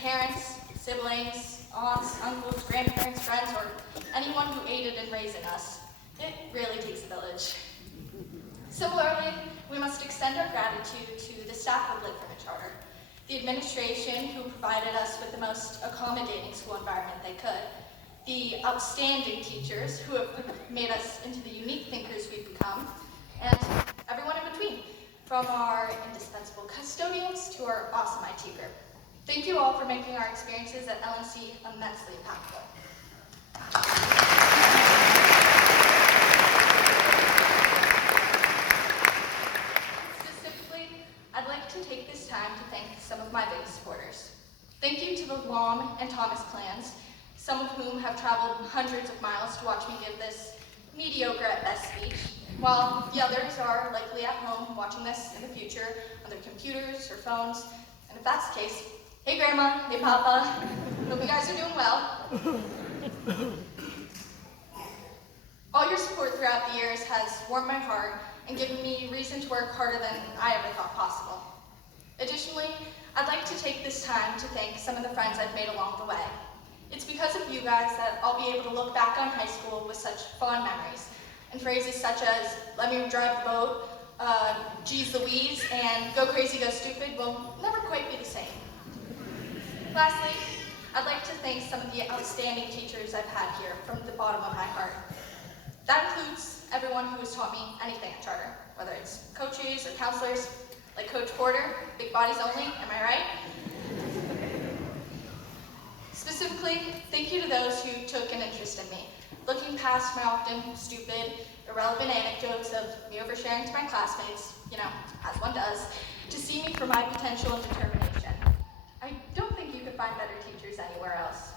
parents, siblings, aunts, uncles, grandparents, friends, or anyone who aided in raising us. It really takes a village. Similarly, we must extend our gratitude to the staff of Lakeland Charter, the administration who provided us with the most accommodating school environment they could, the outstanding teachers who have made us into the unique thinkers we've become, and everyone in between, from our indispensable custodians to our awesome IT group. Thank you all for making our experiences at LNC immensely impactful. Specifically, I'd like to take this time to thank some of my biggest supporters. Thank you to the Lom and Thomas clans, some of whom have traveled hundreds of miles to watch me give this mediocre at best speech, while the others are likely at home watching this in the future on their computers or phones. And if that's the case, hey Grandma, hey Papa, hope you guys are doing well. All your support throughout the years has warmed my heart and given me reason to work harder than I ever thought possible. Additionally, I'd like to take this time to thank some of the friends I've made along the way. It's because of you guys that I'll be able to look back on high school with such fond memories, and phrases such as, let me drive the boat, geez Louise, and go crazy, go stupid will never quite be the same. Lastly, I'd like to thank some of the outstanding teachers I've had here from the bottom of my heart. That includes everyone who has taught me anything at Charter, whether it's coaches or counselors, like Coach Porter, big bodies only, am I right? Specifically, thank you to those who took an interest in me, looking past my often stupid, irrelevant anecdotes of me oversharing to my classmates, as one does, to see me for my potential and determination. I don't think you could find better teachers anywhere else.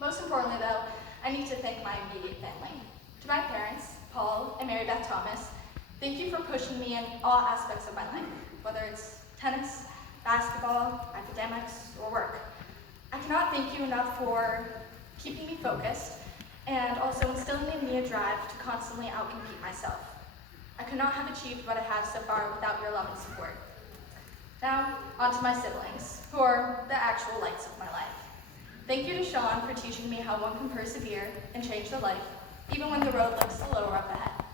Most importantly though, I need to thank my immediate family. To my parents, Paul and Mary Beth Thomas, thank you for pushing me in all aspects of my life, whether it's tennis, basketball, academics, or work. I cannot thank you enough for keeping me focused and also instilling in me a drive to constantly outcompete myself. I could not have achieved what I have so far without your love and support. Now, on to my siblings, who are the actual lights of my life. Thank you to Sean for teaching me how one can persevere and change their life, even when the road looks a little rough ahead.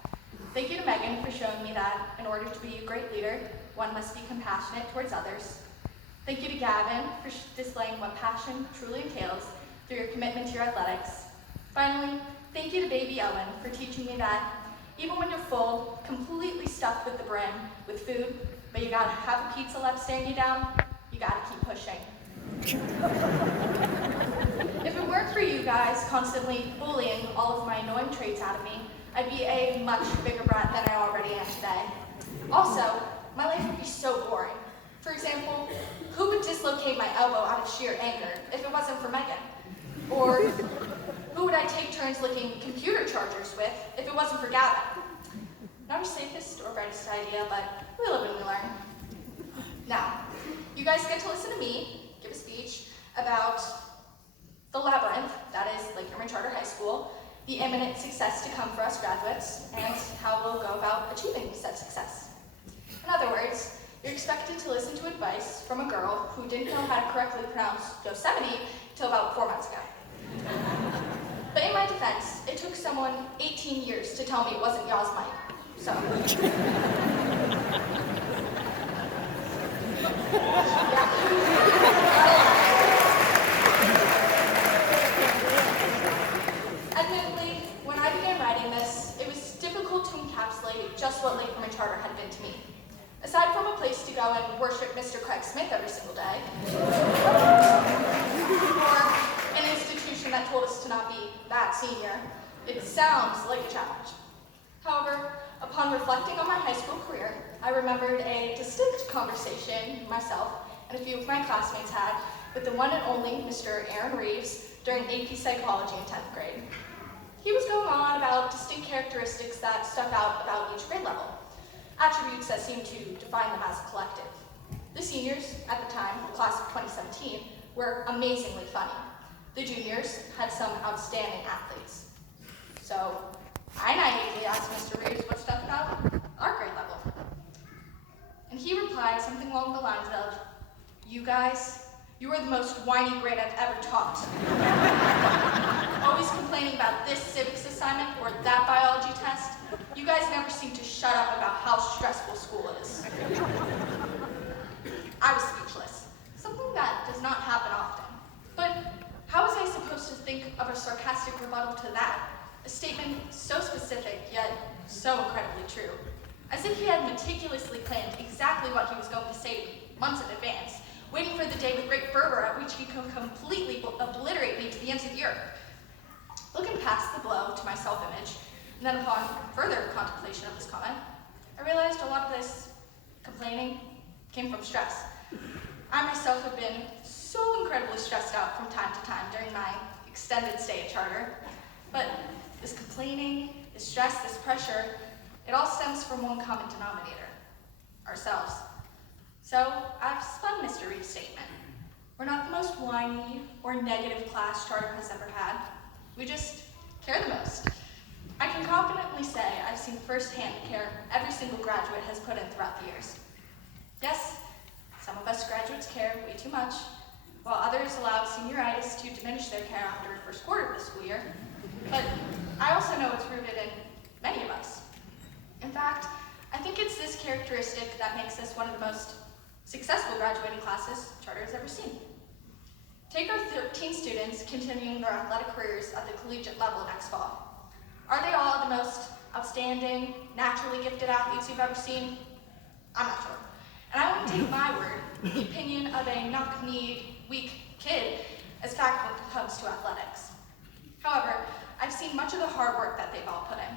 Thank you to Megan for showing me that in order to be a great leader, one must be compassionate towards others. Thank you to Gavin for displaying what passion truly entails through your commitment to your athletics. Finally, thank you to baby Owen for teaching me that even when you're full, completely stuffed with the brim with food, but you gotta have a pizza left staring you down, you gotta keep pushing. If it weren't for you guys constantly bullying all of my annoying traits out of me, I'd be a much bigger brat than I already am today. Also, my life would be so boring. For example, who would dislocate my elbow out of sheer anger if it wasn't for Megan? Or who would I take turns licking computer chargers with if it wasn't for Gavin? Not our safest or brightest idea, but we live and we learn. Now, you guys get to listen to me give a speech about the labyrinth, that is Lakeland Charter High School, the imminent success to come for us graduates, and how we'll go about achieving said success. In other words, you're expected to listen to advice from a girl who didn't know how to correctly pronounce Yosemite till about 4 months ago. But in my defense, it took someone 18 years to tell me it wasn't Yosemite, so. Admittedly, when I began writing this, it was difficult to encapsulate just what Lakeland Charter had been to me. Aside from a place to go and worship Mr. Craig Smith every single day, or an institution that told us to not be that senior, it sounds like a challenge. However, upon reflecting on my high school career, I remembered a distinct conversation myself and a few of my classmates had with the one and only Mr. Aaron Reeves during AP Psychology in 10th grade. He was going on about distinct characteristics that stuck out about each grade level, attributes that seemed to define them as a collective. The seniors, at the time, the class of 2017, were amazingly funny. The juniors had some outstanding athletes. So I naively asked Mr. Reeves what stuck about our grade level. And he replied something along the lines of, you guys, You were the most whiny grade I've ever taught. Always complaining about this civics assignment or that biology test. You guys never seem to shut up about how stressful school is. I was speechless, something that does not happen often. But how was I supposed to think of a sarcastic rebuttal to that? A statement so specific, yet so incredibly true. As if he had meticulously planned exactly what he was going to say to me, months in advance, waiting for the day with great fervor at which he could completely obliterate me to the ends of the earth. Looking past the blow to my self-image, and then upon further contemplation of this comment, I realized a lot of this complaining came from stress. I myself have been so incredibly stressed out from time to time during my extended stay at Charter, but this complaining, this stress, this pressure, it all stems from one common denominator, ourselves. So I've spun Mr. Reed's statement. We're not the most whiny or negative class Charter has ever had. We just care the most. I can confidently say I've seen firsthand the care every single graduate has put in throughout the years. Yes, some of us graduates care way too much, while others allow senioritis to diminish their care after the first quarter of the school year. But I also know it's rooted in many of us. In fact, I think it's this characteristic that makes us one of the most successful graduating classes Charter has ever seen. Take our 13 students continuing their athletic careers at the collegiate level next fall. Are they all the most outstanding, naturally gifted athletes you've ever seen? I'm not sure. And I wouldn't take my word, the opinion of a knock-kneed, weak kid, as fact when it comes to athletics. However, I've seen much of the hard work that they've all put in.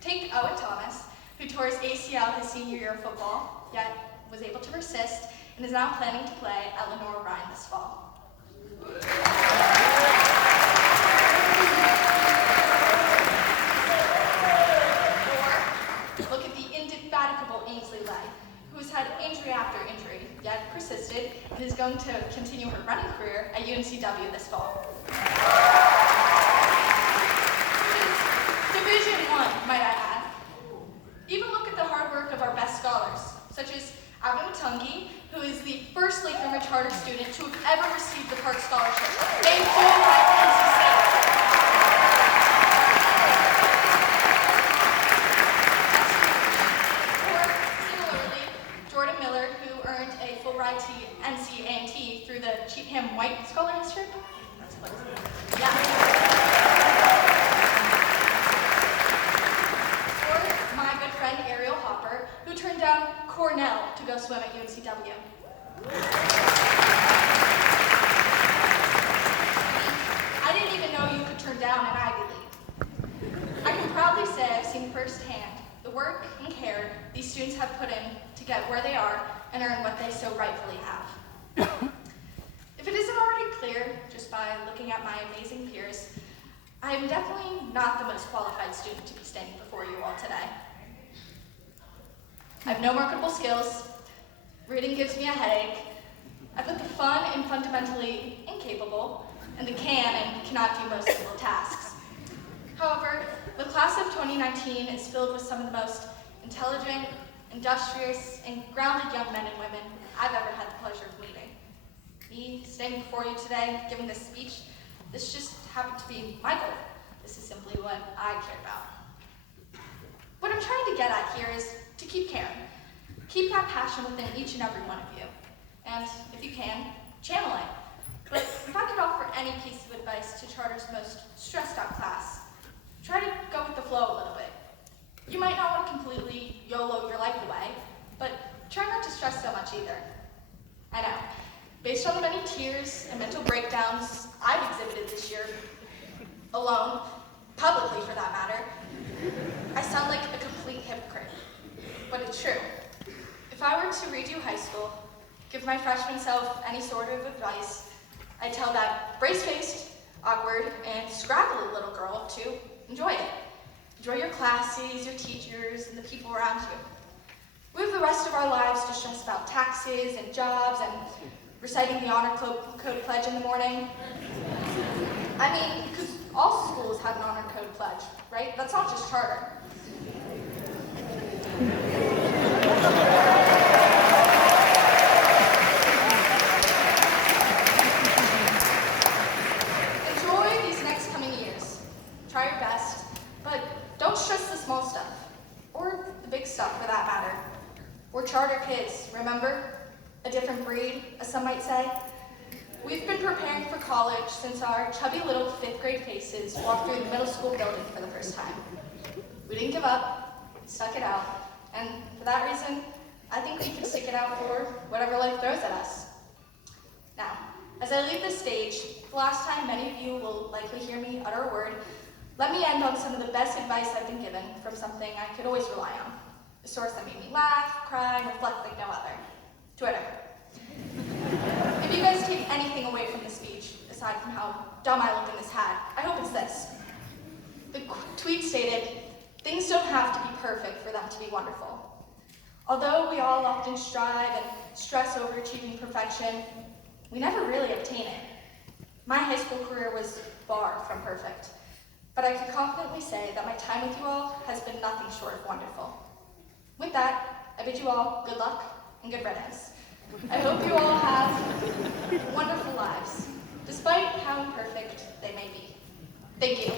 Take Owen Thomas, who tore his ACL his senior year of football, yet was able to persist and is now planning to play at Lenore Ryan this fall. Or look at the indefatigable Ainsley Lay, who has had injury after injury, yet persisted and is going to continue her running career at UNCW this fall. Division I, might I add. Even look at the hard work of our best scholars, such as Alvin Matungi, who is the first Lakeland Ridge Charter student to have ever received the Park Scholarship, named full by NC State. Or, similarly, Jordan Miller, who earned a full ride to NC&T through the Cheatham White Scholarship. That's what it is. Yeah. Who turned down Cornell to go swim at UNCW. I didn't even know you could turn down an Ivy League. I can proudly say I've seen firsthand the work and care these students have put in to get where they are and earn what they so rightfully have. If it isn't already clear, just by looking at my amazing peers, I am definitely not the most qualified student to be standing before you all today. I have no marketable skills, reading gives me a headache, I put the fun and fundamentally incapable, and the can and cannot do most simple tasks. However, the class of 2019 is filled with some of the most intelligent, industrious, and grounded young men and women I've ever had the pleasure of meeting. Me, standing before you today, giving this speech, this just happened to be my goal. This is simply what I care about. What I'm trying to get at here is to keep caring. Keep that passion within each and every one of you. And if you can, channel it. But if I could offer any piece of advice to Charter's most stressed out class, try to go with the flow a little bit. You might not want to completely YOLO your life away, but try not to stress so much either. I know, based on the many tears and mental breakdowns I've exhibited this year, alone, publicly for that matter, I sound like a complete hypocrite. But it's true. If I were to redo high school, give my freshman self any sort of advice, I'd tell that brace-faced, awkward, and scraggly little girl to enjoy it. Enjoy your classes, your teachers, and the people around you. We have the rest of our lives to stress about taxes and jobs and reciting the honor code pledge in the morning. I mean, because all schools have an honor code pledge, right? That's not just Charter. college since our chubby little 5th grade faces walked through the middle school building for the first time. We didn't give up, we stuck it out, and for that reason, I think we can stick it out for whatever life throws at us. Now, as I leave this stage, the last time many of you will likely hear me utter a word, let me end on some of the best advice I've been given from something I could always rely on. A source that made me laugh, cry, and reflect like no other. Twitter. If you guys take anything away from this speech, aside from how dumb I look in this hat, I hope it's this. The tweet stated, "Things don't have to be perfect for them to be wonderful." Although we all often strive and stress over achieving perfection, we never really obtain it. My high school career was far from perfect, but I can confidently say that my time with you all has been nothing short of wonderful. With that, I bid you all good luck and good riddance. I hope you all have wonderful lives, despite how imperfect they may be. Thank you.